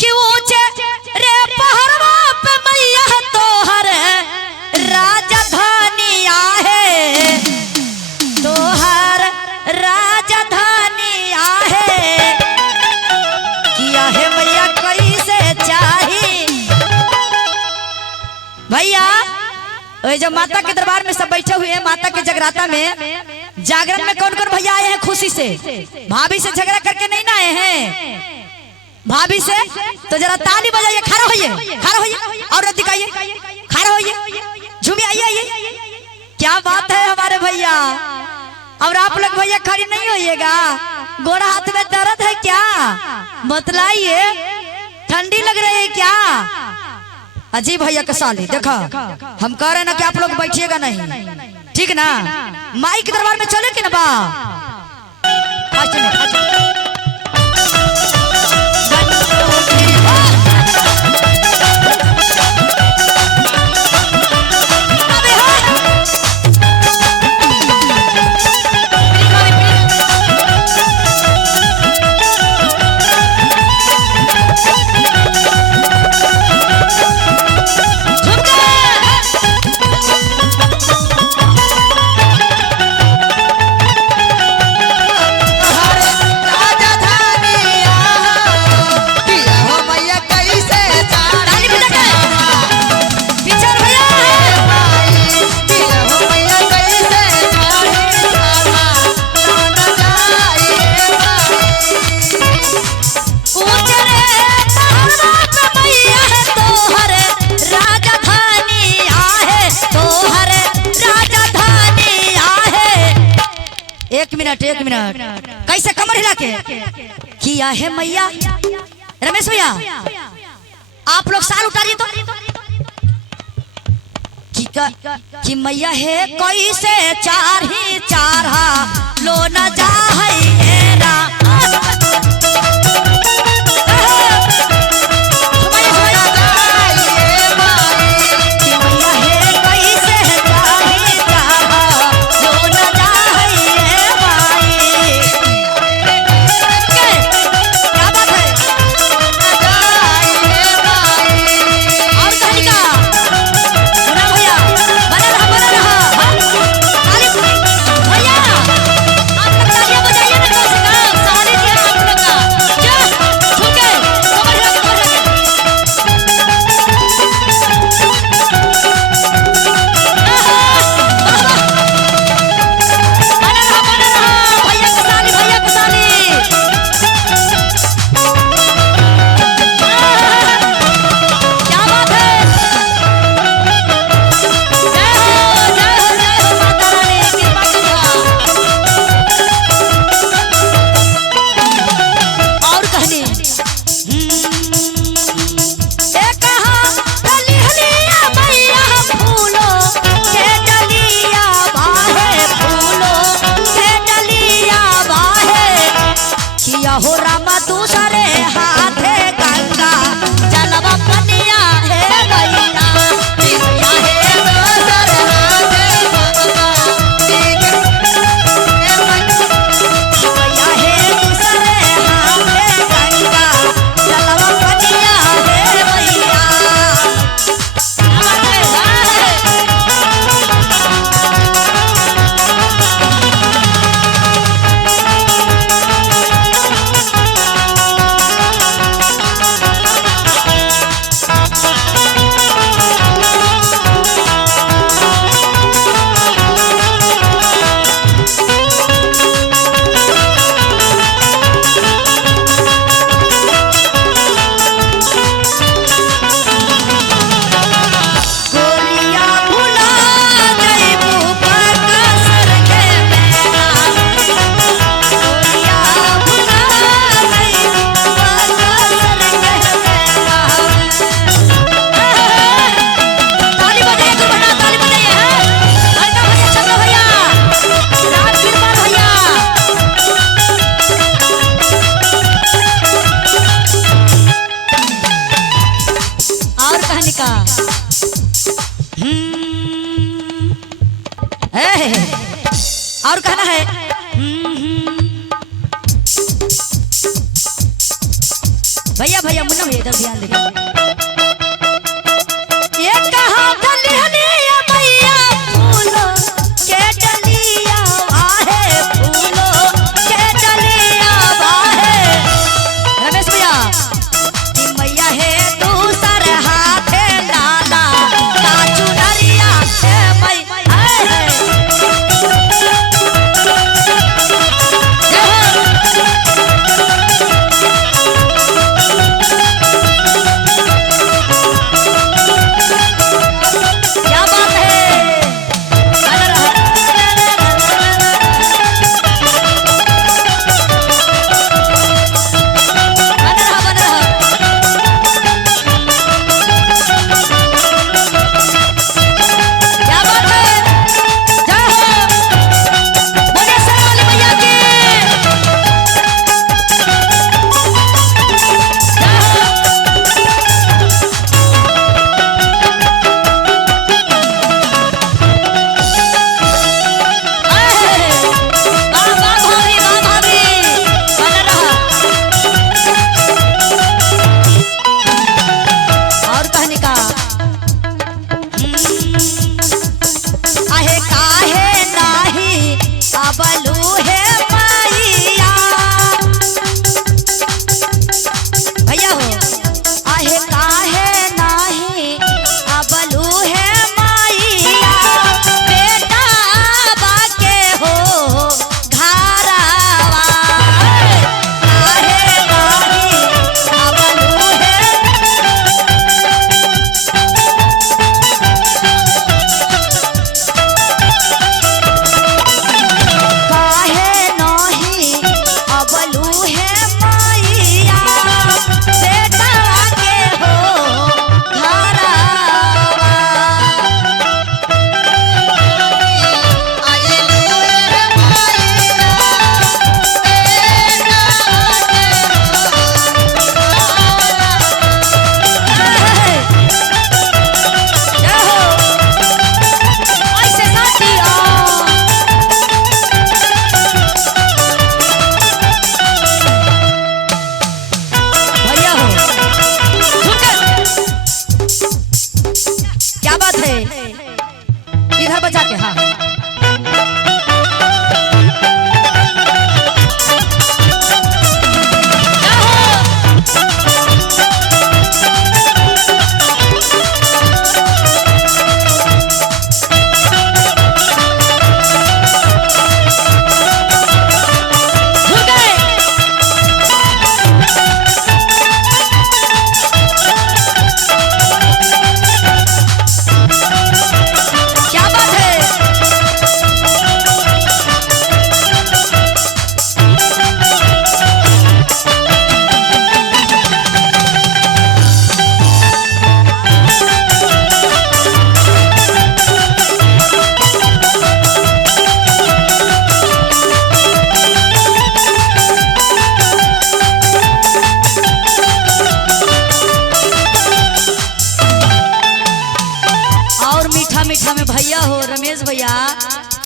कि ऊंचे रे पहाड़वा पे मैया तोहर राजधानी आहे, तोहर राजधानी आहे। किया है मैया कैसे चाही भैया। जब माता के दरबार में सब बैठे हुए हैं, माता के जगराता में जागरण में कौन कौन भैया आए हैं खुशी से? भाभी से झगड़ा करके नहीं ना आए हैं, भाभी से तो जरा ताली बजाइए, खड़ा होइए, खड़ा होइए और दिखाइए, खड़ा होइए, झूमिए, आइए आइए। क्या बात है हमारे भैया। और आप लोग भैया खड़ी नहीं होइएगा, गोड़ा हाथ में दर्द है क्या? बतलाइए, ठंडी लग रही है क्या? अजीब भैया का साली देखा, हम कह रहे हैं ना कि आप लोग बैठिएगा नहीं, ठीक ना? माई के दरबार में चले कि ना बा? एक मिनट कैसे कमर हिला के किया है मैया? रमेश भैया आप लोग साल उतारिए तो कि मैया है कैसे चार ही चार लो न जा हो रामा दूसरे हाथे गंगा जलवा पनिया है भैया, भैया है दूसरे हाथे गंगा, भैया है दूसरे हाथे गंगा जलवा पनिया है भैया। और कहना है भैया भैया मुन्ना भैया इधर ध्यान दे। एक